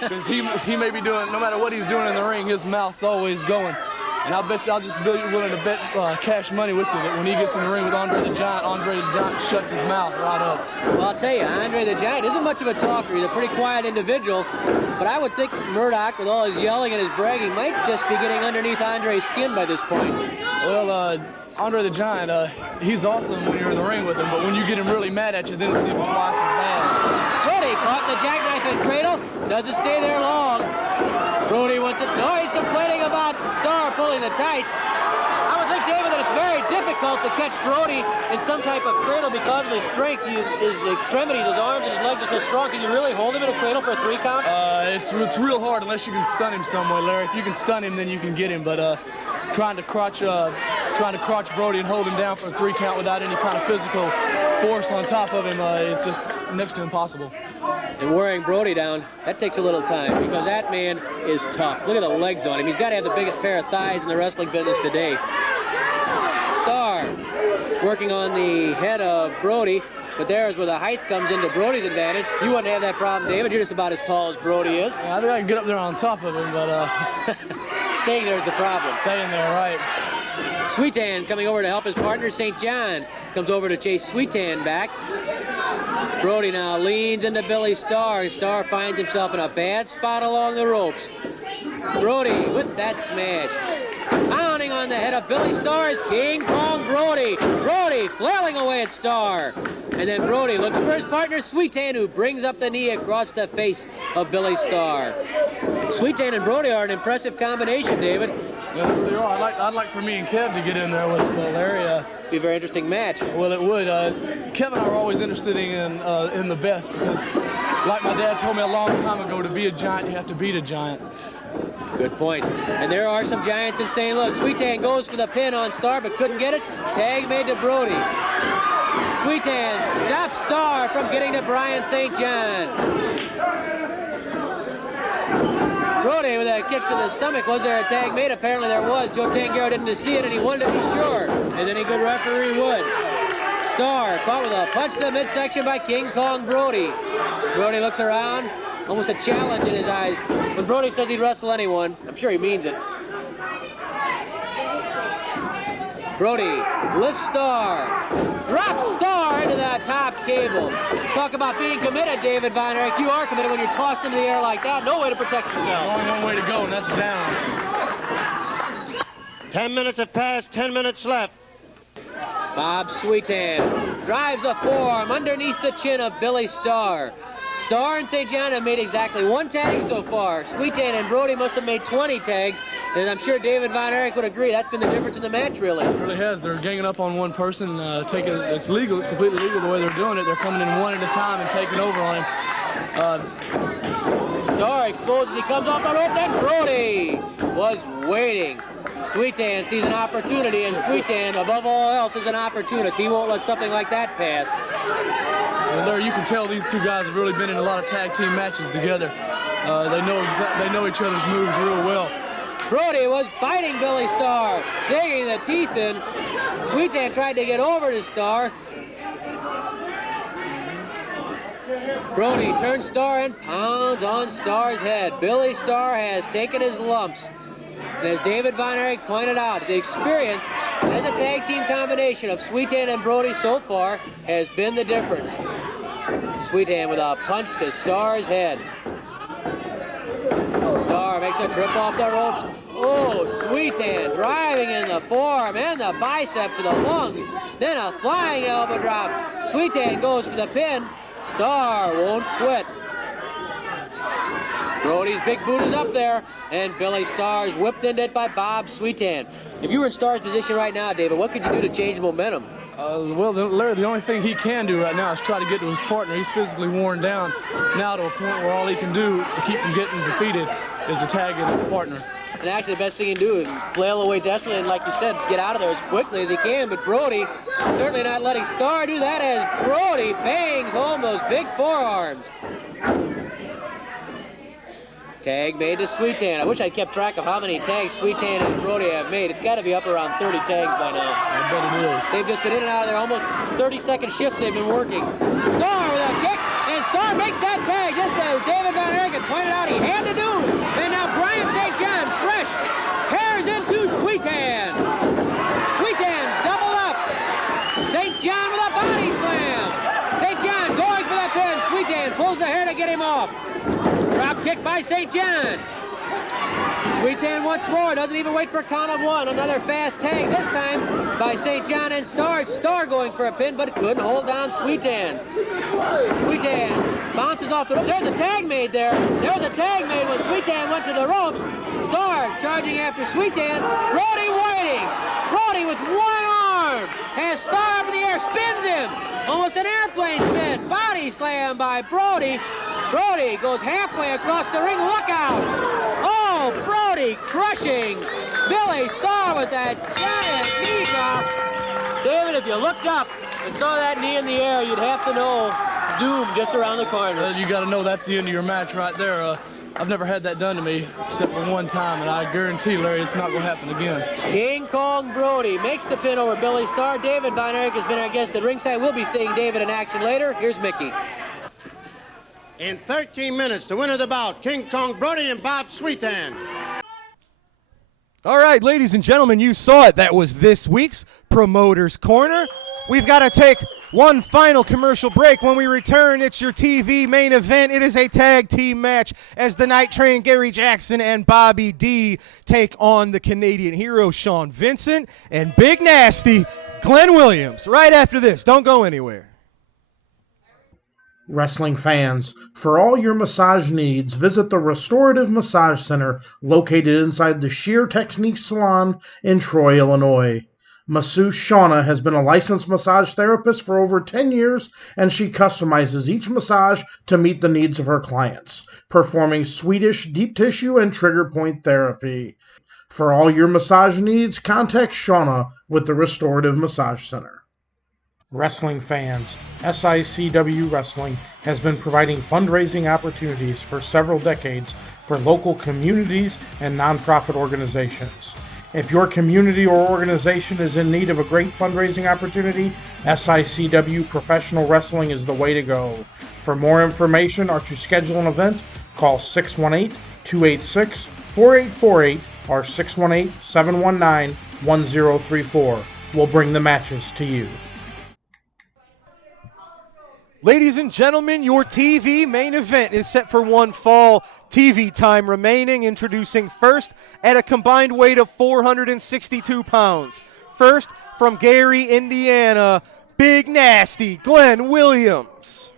Because he may be doing, no matter what he's doing in the ring, his mouth's always going. And I'll bet you I'll just be willing to bet cash money with you that when he gets in the ring with Andre the Giant shuts his mouth right up. Well, I'll tell you, Andre the Giant isn't much of a talker. He's a pretty quiet individual. But I would think Murdoch, with all his yelling and his bragging, might just be getting underneath Andre's skin by this point. Well, Andre the Giant, he's awesome when you're in the ring with him, but when you get him really mad at you, then it's even twice as bad. Brody caught in the jackknife and cradle. Doesn't stay there long. Brody wants it. No, he's complaining about Starr pulling the tights. I would think, David, that it's very difficult to catch Brody in some type of cradle because of his strength. His extremities, his arms, and his legs are so strong. Can you really hold him in a cradle for a 3 count? It's real hard unless you can stun him some way, Larry. If you can stun him, then you can get him. But trying to crotch Brody and hold him down for a 3 count without any kind of physical force on top of him, it's just next to impossible. and wearing Brody down, that takes a little time because that man is tough. Look at the legs on him. He's got to have the biggest pair of thighs in the wrestling business today. Starr working on the head of Brody, but there's where the height comes into Brody's advantage. You wouldn't have that problem, David. You're just about as tall as Brody is. I think I can get up there on top of him, but staying there is the problem. Staying there, right. Sweetan coming over to help his partner. St. John comes over to chase Sweetan back. Brody now leans into Billy Starr. Starr finds himself in a bad spot along the ropes. Brody with that smash. Pounding on the head of Billy Starr is King Kong Brody. Brody flailing away at Starr. And then Brody looks for his partner Sweetan, who brings up the knee across the face of Billy Starr. Sweetan and Brody are an impressive combination, David. Yeah, they are. I'd like for me and Kev to get in there with Larry. Be a very interesting match. Well, it would. Kev and I are always interested in the best because, like my dad told me a long time ago, to be a giant, you have to beat a giant. Good point. And there are some giants in St. Louis. Sweetan goes for the pin on Starr, but couldn't get it. Tag made to Brody. Sweetan stops Starr from getting to Brian St. John. Brody with a kick to the stomach. Was there a tag made? Apparently there was. Joe Tangaro didn't see it, and he wanted to be sure, as any good referee would. Starr caught with a punch to the midsection by King Kong Brody. Brody looks around, almost a challenge in his eyes. When Brody says he'd wrestle anyone, I'm sure he means it. Brody lifts Starr, drops Starr into that top cable. Talk about being committed, David Von Erich. You are committed when you're tossed into the air like that. No way to protect yourself. Only one way to go, and that's down. 10 minutes have passed, 10 minutes left. Bob Sweetan drives a forearm underneath the chin of Billy Starr. Starr and St. John have made exactly one tag so far. Sweetan and Brody must have made 20 tags, and I'm sure David Von Erich would agree. That's been the difference in the match, really. It really has. They're ganging up on one person, taking it. It's legal. It's completely legal the way they're doing it. They're coming in one at a time and taking over on him. Starr exposes. He comes off the rope, and Brody was waiting. Sweetan sees an opportunity, and Sweetan, above all else, is an opportunist. He won't let something like that pass. And there you can tell these two guys have really been in a lot of tag team matches together. They know each other's moves real well. Brody was biting Billy Starr, digging the teeth in. Sweetan tried to get over to Starr. Brody turns Starr and pounds on Starr's head. Billy Starr has taken his lumps. And as David Von Erich pointed out, the experience as a tag team combination of Sweetan and Brody so far has been the difference. Sweetan with a punch to Starr's head. Starr makes a trip off the ropes. Oh, Sweetan driving in the forearm and the bicep to the lungs. Then a flying elbow drop. Sweetan goes for the pin. Starr won't quit. Brody's big boot is up there, and Billy Starr's whipped into it by Bob Sweetan. If you were in Starr's position right now, David, what could you do to change momentum? Well, Larry, the only thing he can do right now is try to get to his partner. He's physically worn down now to a point where all he can do to keep from getting defeated is to tag in his partner. And actually, the best thing he can do is flail away desperately and, like you said, get out of there as quickly as he can. But Brody certainly not letting Starr do that as Brody bangs home those big forearms. Tag made to Sweetan. I wish I'd kept track of how many tags Sweetan and Brody have made. It's got to be up around 30 tags by now. I bet it is. They've just been in and out of there, almost 30-second shifts they've been working. Starr with a kick, and Starr makes that tag just as David Von Erich had pointed out he had to do. And now Brian St. John, fresh, tears into Sweetan. Sweetan double up. St. John with a body slam. St. John going for that pin. Sweetan pulls the hair to get him off. Drop kick by St. John. Sweetan once more, doesn't even wait for a count of one. Another fast tag, this time by St. John and Starr. Starr going for a pin, but couldn't hold down Sweetan. Sweetan bounces off the rope. There's a tag made there. There was a tag made when Sweetan went to the ropes. Starr charging after Sweetan. Brody waiting. Brody with one arm has Starr up in the air, spins him. Almost an airplane spin. Body slam by Brody. Brody goes halfway across the ring. Look out! Oh, Brody crushing Billy Starr with that giant knee drop. David, if you looked up and saw that knee in the air, you'd have to know doom just around the corner. You got to know that's the end of your match right there. I've never had that done to me except for one time, and I guarantee, Larry, it's not going to happen again. King Kong Brody makes the pin over Billy Starr. David Von Erich has been our guest at ringside. We'll be seeing David in action later. Here's Mickey. In 13 minutes, the winner of the bout, King Kong Brody and Bob Sweetan. All right, ladies and gentlemen, you saw it. That was this week's Promoter's Corner. We've got to take one final commercial break. When we return, it's your TV main event. It is a tag team match as the Night Train, Gary Jackson, and Bobby D take on the Canadian hero, Sean Vincent, and Big Nasty, Glenn Williams. Right after this. Don't go anywhere. Wrestling fans, for all your massage needs, visit the Restorative Massage Center located inside the Sheer Technique Salon in Troy, Illinois. Masseuse Shauna has been a licensed massage therapist for over 10 years, and she customizes each massage to meet the needs of her clients, performing Swedish deep tissue and trigger point therapy. For all your massage needs, contact Shauna with the Restorative Massage Center. Wrestling fans, SICW Wrestling has been providing fundraising opportunities for several decades for local communities and nonprofit organizations. If your community or organization is in need of a great fundraising opportunity, SICW Professional Wrestling is the way to go. For more information or to schedule an event, call 618-286-4848 or 618-719-1034. We'll bring the matches to you. Ladies and gentlemen, your TV main event is set for one fall. TV time remaining. Introducing first at a combined weight of 462 pounds. First from Gary, Indiana, Big Nasty, Glenn Williams.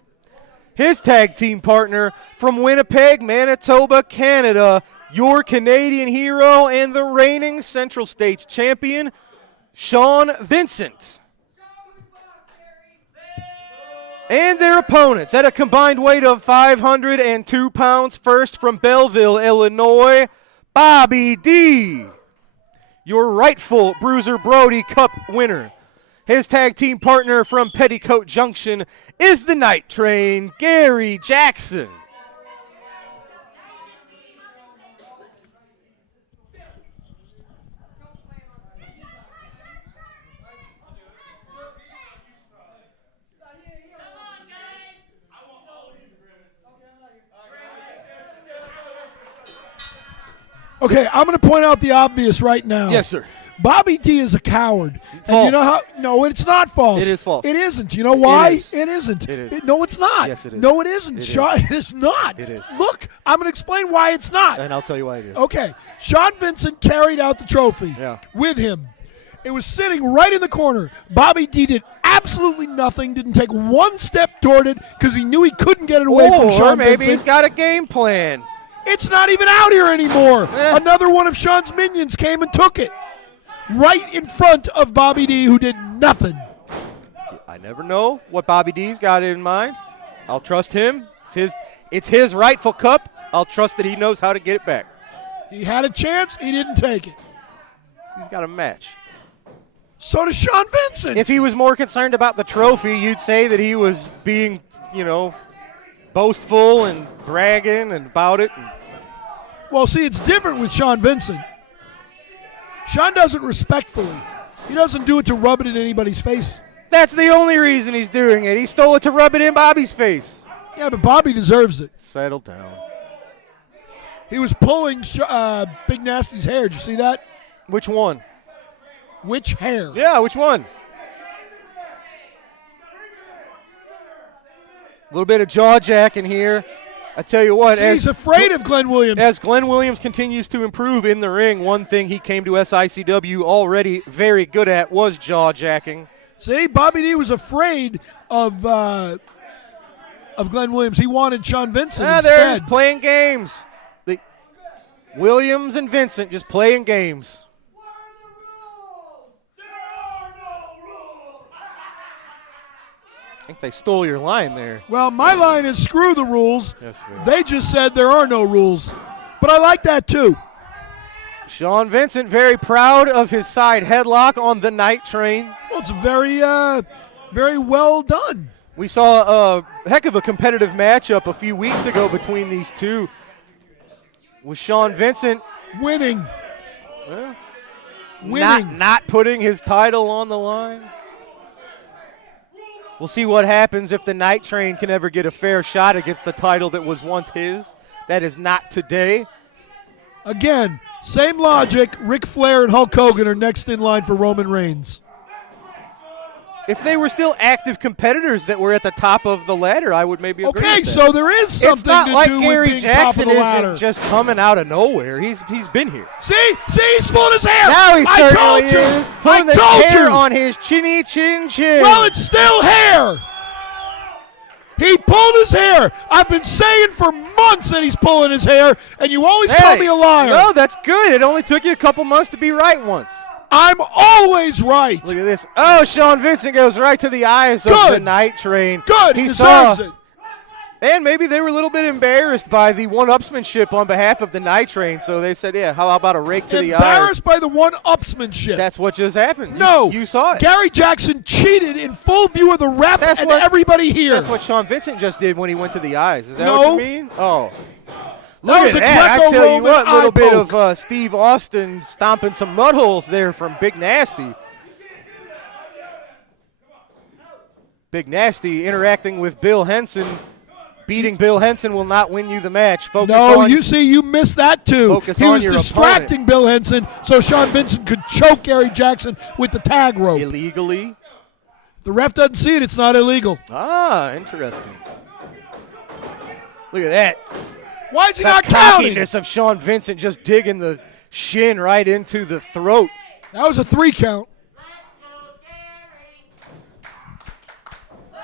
His tag team partner from Winnipeg, Manitoba, Canada, your Canadian hero and the reigning Central States champion, Sean Vincent. And their opponents at a combined weight of 502 pounds. First from Belleville, Illinois, Bobby D, your rightful Bruiser Brody Cup winner. His tag team partner from Petticoat Junction is the Night Train, Gary Jackson. Okay, I'm going to point out the obvious right now. Yes, sir. Bobby D is a coward. False. And you know how? No, it's not false. It is false. It isn't. You know why? It is. It isn't. It is. No, it's not. Yes, it is. No, it isn't. It Sean, is. it is not. It is. Look, I'm going to explain why it's not. And I'll tell you why it is. Okay, Sean Vincent carried out the trophy with him. It was sitting right in the corner. Bobby D did absolutely nothing, didn't take one step toward it because he knew he couldn't get it away from Sean maybe Vincent. he's got a game plan. It's not even out here anymore. Another one of Sean's minions came and took it. Right in front of Bobby D, who did nothing. I never know what Bobby D's got in mind. I'll trust him. It's his rightful cup. I'll trust that he knows how to get it back. He had a chance. He didn't take it. He's got a match. So does Sean Vincent. If he was more concerned about the trophy, you'd say that he was being, boastful and bragging and about it. Well, see, it's different with Sean Vincent. Sean does it respectfully. He doesn't do it to rub it in anybody's face. That's the only reason he's doing it. He stole it to rub it in Bobby's face. Yeah, but Bobby deserves it. Settle down. He was pulling Big Nasty's hair. Did you see that? Which one? Which hair? Yeah, which one? A little bit of jaw jacking here. I tell you what, he's afraid of Glenn Williams. As Glenn Williams continues to improve in the ring, one thing he came to SICW already very good at was jaw jacking. See, Bobby D was afraid of Glenn Williams. He wanted Sean Vincent instead. They're just playing games. Williams and Vincent just playing games. I think they stole your line there. Well, my line is screw the rules. Yes, they just said there are no rules. But I like that too. Sean Vincent very proud of his side headlock on the Night Train. Well, it's a very Very well done. We saw a heck of a competitive matchup a few weeks ago between these two, with Sean Vincent winning. Not putting his title on the line. We'll see what happens if the Night Train can ever get a fair shot against the title that was once his. That is not today. Again, same logic. Ric Flair and Hulk Hogan are next in line for Roman Reigns. If they were still active competitors that were at the top of the ladder, I would maybe agree with that. So there is something it's not to like do Gary with being top of Jackson the ladder. isn't just coming out of nowhere. He's been here. See, he's pulling his hair. Now he certainly is. Pulling the hair you. on his chinny chin chin. Well, it's still hair. He pulled his hair. I've been saying for months that he's pulling his hair, and you always call me a liar. No, that's good. It only took you a couple months to be right once. I'm always right. Look at this. Oh, Sean Vincent goes right to the eyes of the Night Train. Good. He deserves it. And maybe they were a little bit embarrassed by the one-upsmanship on behalf of the Night Train, so they said, yeah, how about a rake to the eyes? Embarrassed by the one-upsmanship. That's what just happened. No. You saw it. Gary Jackson cheated in full view of the ref and everybody here. That's what Sean Vincent just did when he went to the eyes. Is that what you mean? Oh. Look That was at a that. I tell you what, a little bit poke. of Steve Austin stomping some mud holes there from Big Nasty. Big Nasty interacting with Bill Henson. Beating Bill Henson will not win you the match. You missed that too. Focus he on was your distracting opponent. Bill Henson so Sean Vincent could choke Gary Jackson with the tag rope. Illegally. The ref doesn't see it. It's not illegal. Ah, interesting. Look at that. Why is he the not counting? Cockiness of Sean Vincent just digging the shin right into the throat. That was a 3 count.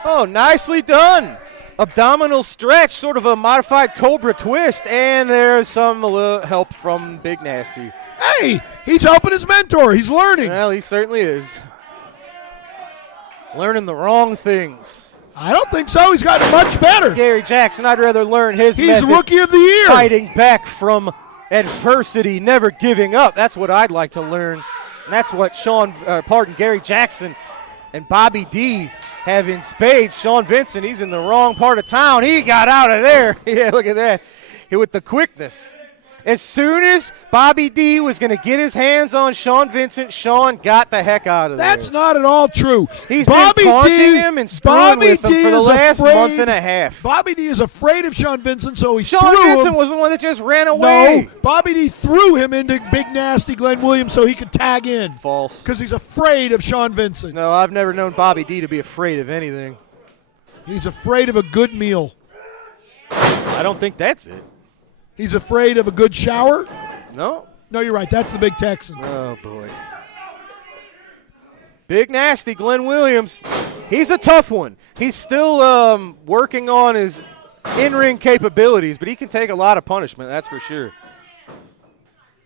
Oh, nicely done. Abdominal stretch, sort of a modified Cobra twist, and there's some help from Big Nasty. Hey, he's helping his mentor. He's learning. Well, he certainly is. Learning the wrong things. I don't think so. He's gotten much better. Gary Jackson, I'd rather learn his He's methods. Rookie of the Year. Fighting back from adversity, never giving up. That's what I'd like to learn. And that's what Gary Jackson and Bobby D have in spades. Sean Vincent, he's in the wrong part of town. He got out of there. Yeah, look at that. With the quickness. As soon as Bobby D was going to get his hands on Sean Vincent, Sean got the heck out of there. That's not at all true. He's been taunting him and screwing with him for the last month and a half. Bobby D is afraid of Sean Vincent, so Sean Vincent was the one that just ran away. No, Bobby D threw him into Big Nasty Glenn Williams so he could tag in. False. Because he's afraid of Sean Vincent. No, I've never known Bobby D to be afraid of anything. He's afraid of a good meal. I don't think that's it. He's afraid of a good shower? No. No, you're right. That's the Big Texan. Oh, boy. Big Nasty, Glenn Williams. He's a tough one. He's still working on his in-ring capabilities, but he can take a lot of punishment, that's for sure.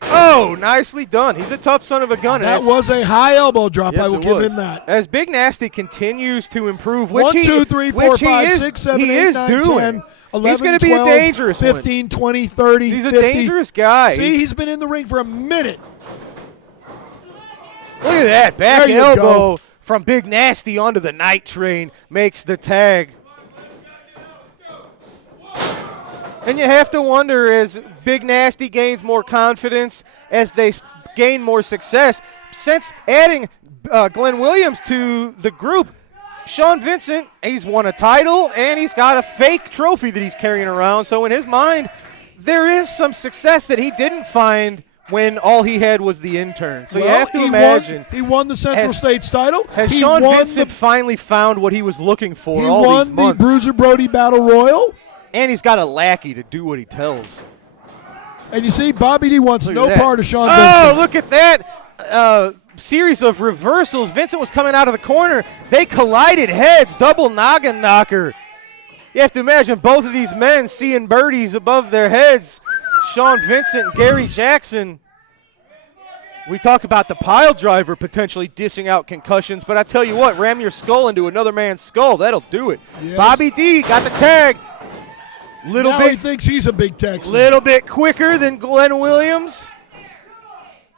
Oh, nicely done. He's a tough son of a gun. That was a high elbow drop. Yes, I will give him that. As Big Nasty continues to improve, 1, 2, 3, 4, 5, 6, 7, 8, 9, 10, 11, he's going to be 12, a dangerous 15, 20, 30, He's 50. a dangerous guy. See, he's been in the ring for a minute. Look at that. Back elbow from Big Nasty onto the Night Train makes the tag. And you have to wonder, as Big Nasty gains more confidence, as they gain more success, since adding Glenn Williams to the group, Sean Vincent, he's won a title, and he's got a fake trophy that he's carrying around. So in his mind, there is some success that he didn't find when all he had was the intern. So you have to imagine. He won the Central States title. Has Sean Vincent finally found what he was looking for all these months? He won the Bruiser Brody Battle Royal. And he's got a lackey to do what he tells. And you see, Bobby D wants no part of Sean Vincent. Vincent. Oh, look at that. Series of reversals. Vincent was coming out of the corner. They collided heads. Double noggin knocker. You have to imagine both of these men seeing birdies above their heads. Sean Vincent, Gary Jackson. We talk about the pile driver potentially dishing out concussions, but I tell you what, ram your skull into another man's skull. That'll do it. Yes. Bobby D got the tag. He thinks he's a Big Texan. Little bit quicker than Glenn Williams.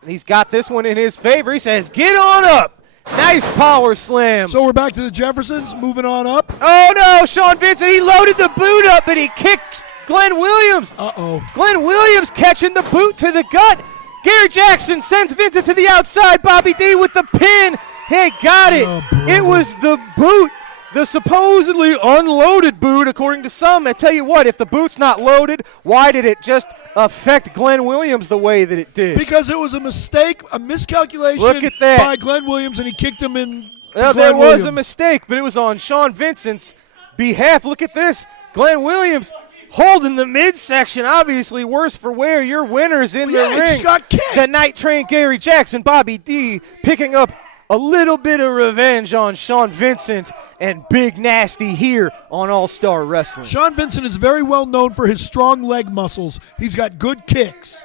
And he's got this one in his favor. He says, get on up. Nice power slam. So we're back to the Jeffersons, moving on up. Oh, no, Sean Vincent, he loaded the boot up, and he kicked Glenn Williams. Uh-oh. Glenn Williams catching the boot to the gut. Gary Jackson sends Vincent to the outside. Bobby D with the pin. Hey, got it. It was the boot, the supposedly unloaded boot, according to some. I tell you what, if the boot's not loaded, why did it just affect Glenn Williams the way that it did? Because it was a mistake, a miscalculation Look at that. by Glenn Williams, and he kicked him in. Well, there was a mistake, but it was on Sean Vincent's behalf. Look at this. Glenn Williams holding the midsection, obviously worse for wear. Your winners in the he ring. just got kicked. The Night Train Gary Jackson, Bobby D picking up a little bit of revenge on Sean Vincent and Big Nasty here on All-Star Wrestling. Sean Vincent is very well known for his strong leg muscles. He's got good kicks.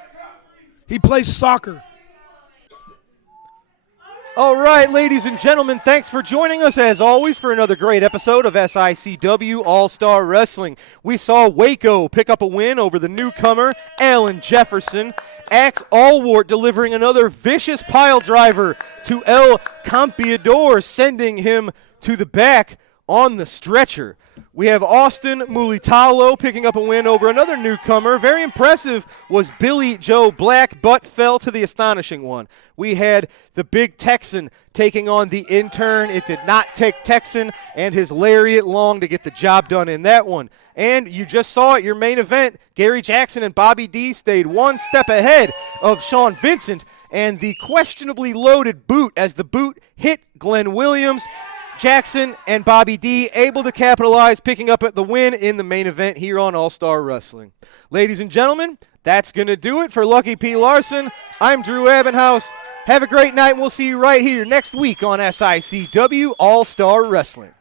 He plays soccer. All right, ladies and gentlemen, thanks for joining us, as always, for another great episode of SICW All-Star Wrestling. We saw Waco pick up a win over the newcomer, Alan Jefferson. Axel Ward delivering another vicious pile driver to El Campiador, sending him to the back on the stretcher. We have Austin Mulitolo picking up a win over another newcomer. Very impressive was Billy Joe Black, but fell to the astonishing one. We had the Big Texan taking on the Intern. It did not take Texan and his lariat long to get the job done in that one. And you just saw it, your main event, Gary Jackson and Bobby D stayed one step ahead of Sean Vincent, and the questionably loaded boot, as the boot hit Glenn Williams. Jackson and Bobby D able to capitalize, picking up the win in the main event here on All-Star Wrestling. Ladies and gentlemen, that's going to do it for Lucky P. Larson. I'm Drew Abbenhouse. Have a great night, and we'll see you right here next week on SICW All-Star Wrestling.